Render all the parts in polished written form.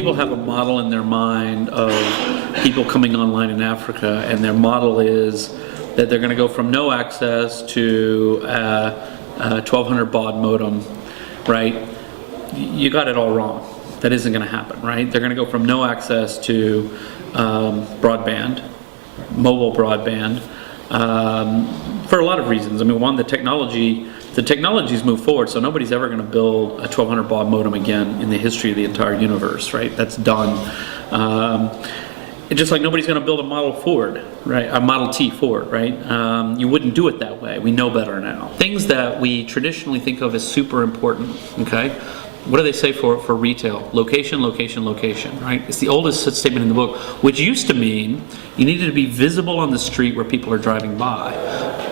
people have a model in their mind of people coming online in Africa, and their model is that they're going to go from no access to 1200 baud modem, right? You got it all wrong. That isn't going to happen, right? They're going to go from no access to broadband, mobile broadband, for a lot of reasons. I mean, one, the technology's moved forward, so nobody's ever going to build a 1200 baud modem again in the history of the entire universe, right? That's done. Just like nobody's going to build a Model Ford, right? A Model T Ford, right? You wouldn't do it that way. We know better now. Things that we traditionally think of as super important, okay? What do they say for retail? Location, location, location, right? It's the oldest statement in the book, which used to mean you needed to be visible on the street where people are driving by.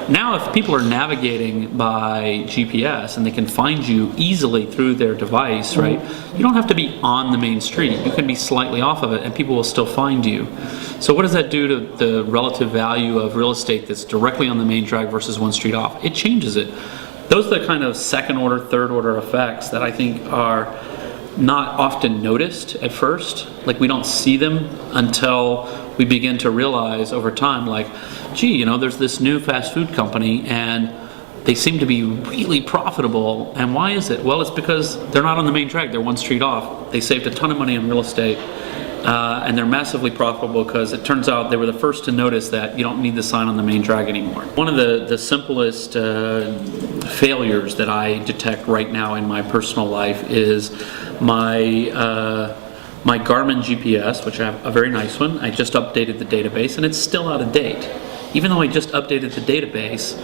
Now, if people are navigating by GPS and they can find you easily through their device, right? You don't have to be on the main street. You can be slightly off of it and people will still find you. So what does that do to the relative value of real estate that's directly on the main drag versus one street off? It changes it. Those are the kind of second order, third order effects that I think are not often noticed at first. Like, we don't see them until we begin to realize over time, like, gee, you know, there's this new fast food company and they seem to be really profitable. And why is it? Well, it's because they're not on the main drag, they're one street off. They saved a ton of money on real estate. And they're massively profitable because it turns out they were the first to notice that you don't need the sign on the main drag anymore. One of the simplest failures that I detect right now in my personal life is my my Garmin GPS, which I have a very nice one. I just updated the database and it's still out of date. Even though I just updated the database,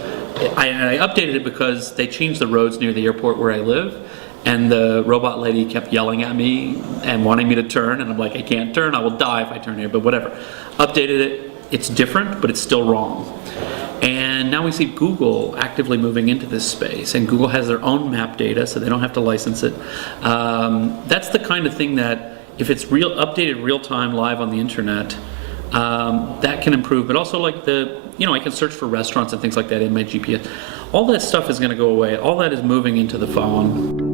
I updated it because they changed the roads near the airport where I live. And the robot lady kept yelling at me and wanting me to turn, and I'm like, I can't turn, I will die if I turn here, but whatever. Updated it, it's different, but it's still wrong. And now we see Google actively moving into this space, and Google has their own map data, so they don't have to license it. That's the kind of thing that, if it's updated real time live on the internet, that can improve. But also, like, I can search for restaurants and things like that in my GPS. All that stuff is going to go away. All that is moving into the phone.